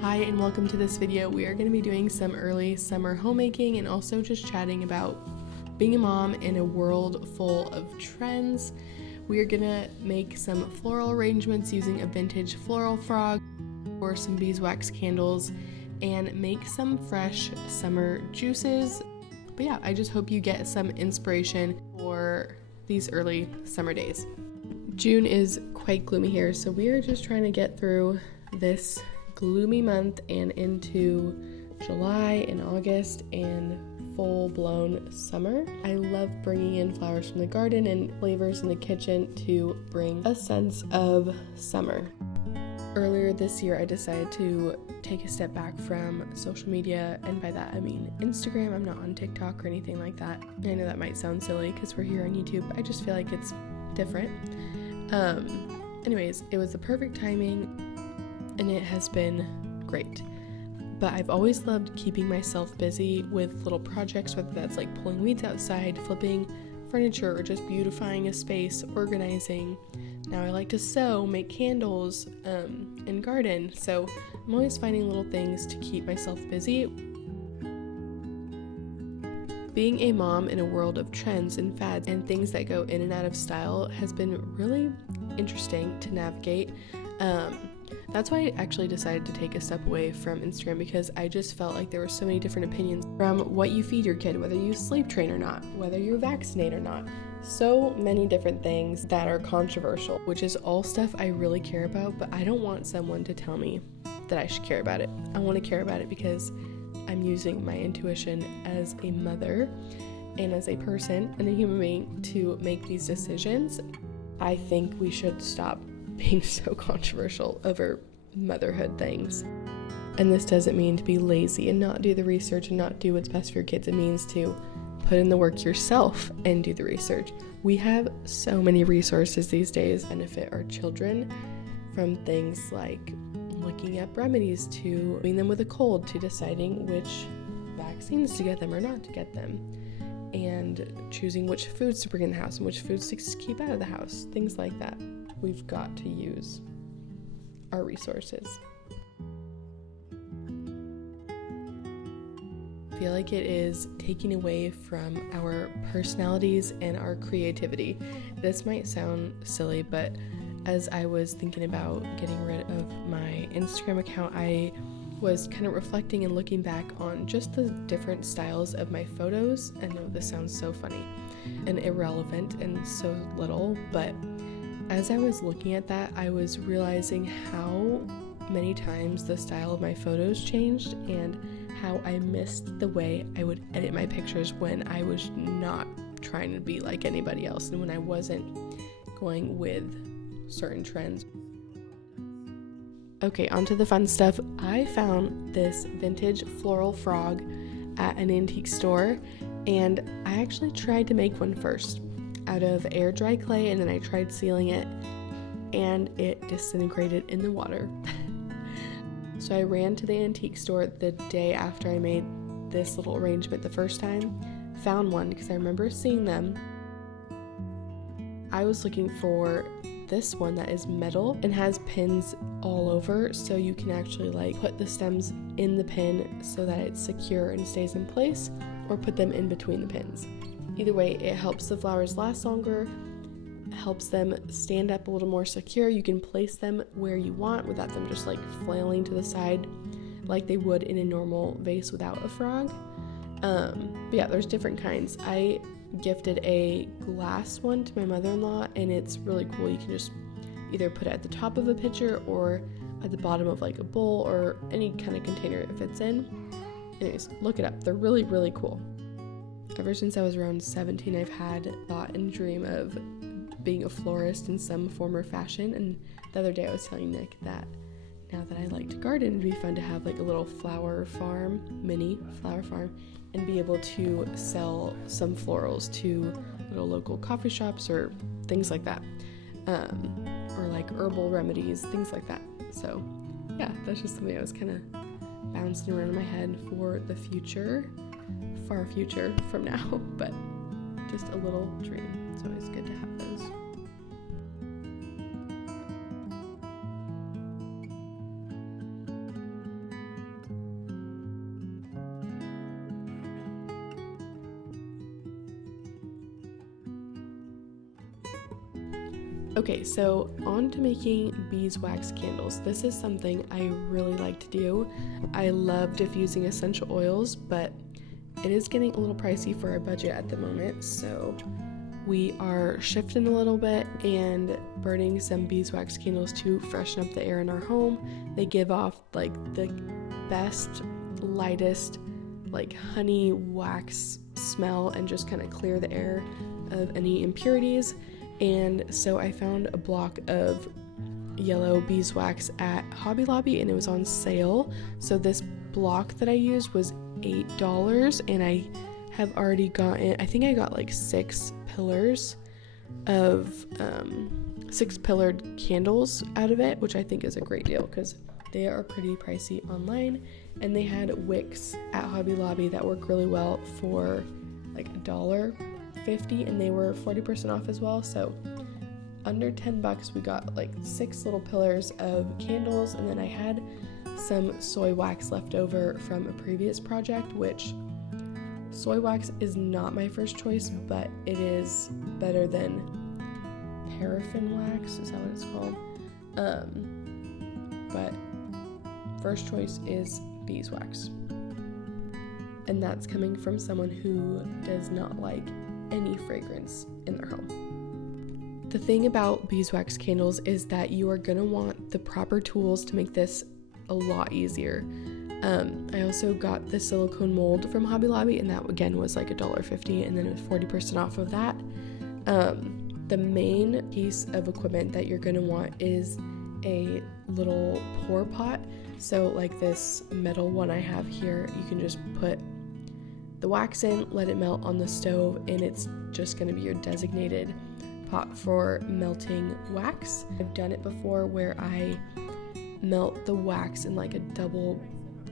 Hi and welcome to this video. We are going to be doing some early summer homemaking and also just chatting about being a mom in a world full of trends. We are going to make some floral arrangements using a vintage floral frog or some beeswax candles and make some fresh summer juices. But yeah, I just hope you get some inspiration for these early summer days. June is quite gloomy here, so we are just trying to get through this gloomy month and into July and August and full-blown summer. I love bringing in flowers from the garden and flavors in the kitchen to bring a sense of summer. Earlier this year, I decided to take a step back from social media, and by that I mean Instagram. I'm not on TikTok or anything like that. I know that might sound silly because we're here on YouTube. I just feel like it's different. Anyways, it was the perfect timing and it has been great. But I've always loved keeping myself busy with little projects, whether that's like pulling weeds outside, flipping furniture, or just beautifying a space, organizing. Now I like to sew, make candles, and garden. So I'm always finding little things to keep myself busy. Being a mom in a world of trends and fads and things that go in and out of style has been really interesting to navigate. That's why I actually decided to take a step away from Instagram, because I just felt like there were so many different opinions from what you feed your kid, whether you sleep train or not, whether you vaccinate or not. So many different things that are controversial, which is all stuff I really care about, but I don't want someone to tell me that I should care about it. I want to care about it because I'm using my intuition as a mother and as a person and a human being to make these decisions. I think we should stop being so controversial over motherhood things. And this doesn't mean to be lazy and not do the research and not do what's best for your kids. It means to put in the work yourself and do the research. We have so many resources these days that benefit our children, from things like looking up remedies to doing them with a cold to deciding which vaccines to get them or not to get them, and choosing which foods to bring in the house and which foods to keep out of the house, things like that. We've got to use our resources. I feel like it is taking away from our personalities and our creativity. This might sound silly, but as I was thinking about getting rid of my Instagram account, I was kind of reflecting and looking back on just the different styles of my photos. I know this sounds so funny and irrelevant and so little, but as I was looking at that, I was realizing how many times the style of my photos changed and how I missed the way I would edit my pictures when I was not trying to be like anybody else and when I wasn't going with certain trends. Okay, onto the fun stuff. I found this vintage floral frog at an antique store, and I actually tried to make one first out of air dry clay, and then I tried sealing it and it disintegrated in the water. So I ran to the antique store the day after I made this little arrangement the first time, found one because I remember seeing them. I was looking for this one that is metal and has pins all over, so you can actually like put the stems in the pin so that it's secure and stays in place, or put them in between the pins. Either way, it helps the flowers last longer, helps them stand up a little more secure. You can place them where you want without them just like flailing to the side like they would in a normal vase without a frog. But yeah, there's different kinds. I gifted a glass one to my mother-in-law, and it's really cool. You can just either put it at the top of a pitcher or at the bottom of like a bowl or any kind of container it fits in. Anyways, look it up. They're really, really cool. Ever since I was around 17, I've had thought and dream of being a florist in some form or fashion, and the other day I was telling Nick that now that I like to garden, it'd be fun to have like a little flower farm, mini flower farm, and be able to sell some florals to little local coffee shops or things like that, or like herbal remedies, things like that. So yeah, that's just something I was kind of bouncing around in my head for the future, far future from now, but just a little dream. It's always good to have those. Okay, so on to making beeswax candles. This is something I really like to do. I love diffusing essential oils, but it is getting a little pricey for our budget at the moment, so we are shifting a little bit and burning some beeswax candles to freshen up the air in our home. They give off like the best, lightest, like honey wax smell and just kind of clear the air of any impurities. And so I found a block of yellow beeswax at Hobby Lobby and it was on sale. So this block that I used was $8 and I have already gotten, I think I got like 6 pillars of 6 pillared candles out of it, which I think is a great deal because they are pretty pricey online. And they had wicks at Hobby Lobby that work really well for like $1.50 and they were 40% off as well. So under $10 we got like 6 little pillars of candles, and then I had some soy wax left over from a previous project, which soy wax is not my first choice, but it is better than paraffin wax, is that what it's called? But first choice is beeswax. And that's coming from someone who does not like any fragrance in their home. The thing about beeswax candles is that you are gonna want the proper tools to make this a lot easier. I also got the silicone mold from Hobby Lobby, and that again was like $1.50, and then it was 40% off of that. The main piece of equipment that you're gonna want is a little pour pot. So like this metal one I have here, you can just put the wax in, let it melt on the stove, and it's just gonna be your designated pot for melting wax. I've done it before where I melt the wax in like a double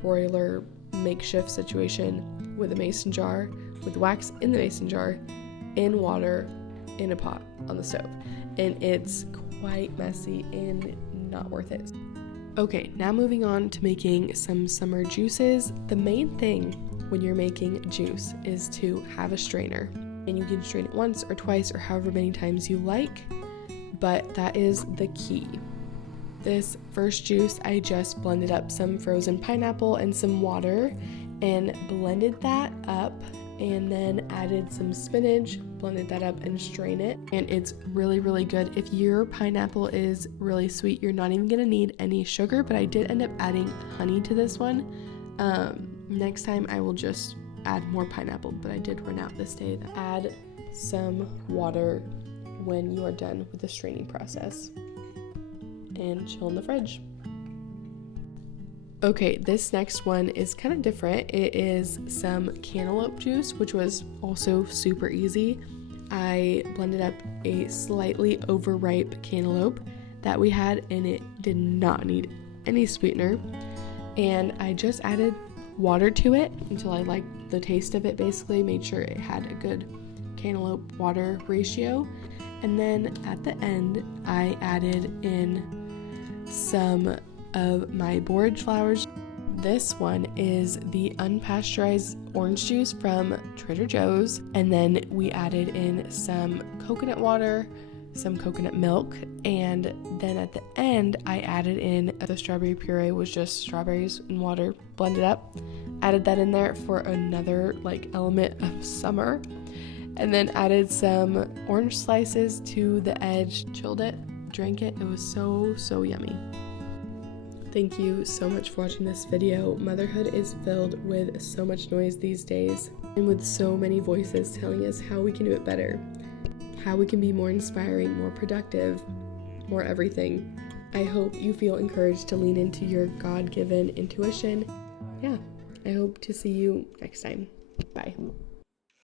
broiler makeshift situation with a mason jar, with the wax in the mason jar, in water, in a pot on the stove. And it's quite messy and not worth it. Okay, now moving on to making some summer juices. The main thing when you're making juice is to have a strainer. And you can strain it once or twice or however many times you like, but that is the key. This first juice, I just blended up some frozen pineapple and some water and blended that up, and then added some spinach, blended that up and strain it. And it's really, really good. If your pineapple is really sweet, you're not even gonna need any sugar, but I did end up adding honey to this one. Next time I will just add more pineapple, but I did run out this day. Add some water when you are done with the straining process and chill in the fridge. Okay, this next one is kind of different. It is some cantaloupe juice, which was also super easy. I blended up a slightly overripe cantaloupe that we had, and it did not need any sweetener. And I just added water to it until I liked the taste of it, basically made sure it had a good cantaloupe water ratio. And then at the end, I added in some of my borage flowers. This one is the unpasteurized orange juice from Trader Joe's, and then we added in some coconut water, some coconut milk, and then at the end I added in the strawberry puree, was just strawberries and water blended up. Added that in there for another like element of summer, and then added some orange slices to the edge, chilled it, drank it. It was so yummy. Thank you so much for watching this video. Motherhood is filled with so much noise these days, and with so many voices telling us how we can do it better, how we can be more inspiring, more productive, more everything. I hope you feel encouraged to lean into your God-given intuition. Yeah, I hope to see you next time. Bye.